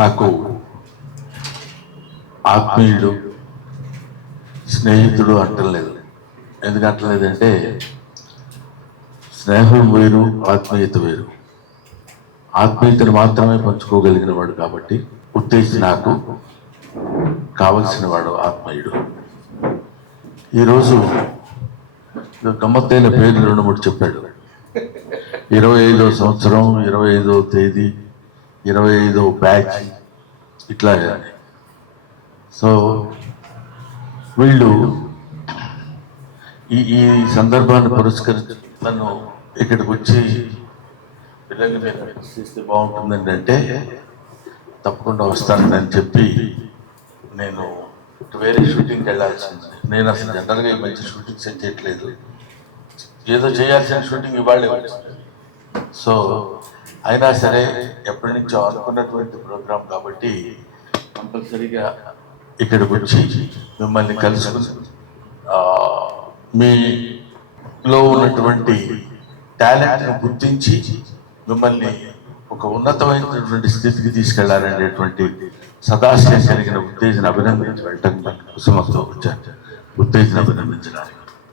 నాకు ఆత్మీయుడు, స్నేహితుడు అంటలేదు. ఎందుకు అంటలేదంటే స్నేహం వేరు, ఆత్మీయత వేరు. ఆత్మీయతను మాత్రమే పంచుకోగలిగిన వాడు కాబట్టి ఉత్తేజ నాకు కావలసిన వాడు ఆత్మీయుడు. ఈరోజు గమ్మత్తైన పేర్లు 2-3 చెప్పాడు. 25వ సంవత్సరం, 25వ తేదీ, 25వ బ్యాచ్, ఇట్లా. సో వీళ్ళు ఈ సందర్భాన్ని పురస్కరించి నన్ను ఇక్కడికి వచ్చి పిల్లల్ని చేస్తే బాగుంటుందండి అంటే తప్పకుండా వస్తానని చెప్పి నేను వేరే షూటింగ్కి వెళ్ళాల్సింది. నేను అసలు జనరల్గా మంచి షూటింగ్స్ ఏం చేయట్లేదు, ఏదో చేయాల్సిన షూటింగ్ ఇవాళే వచ్చింది. సో అయినా సరే ఎప్పటి నుంచో అనుకున్నటువంటి ప్రోగ్రాం కాబట్టి కంపల్సరీగా ఇక్కడికి వచ్చి మిమ్మల్ని కలుసుకుని మీలో ఉన్నటువంటి టాలెంట్ని గుర్తించి మిమ్మల్ని ఒక ఉన్నతమైనటువంటి స్థితికి తీసుకెళ్లాలనేటువంటి సదాశయం కలిగిన ఉత్తేజన అభినందించి వెళ్ళటం కుసుమతో వచ్చాను. ఉత్తేజన అభినందించడానికి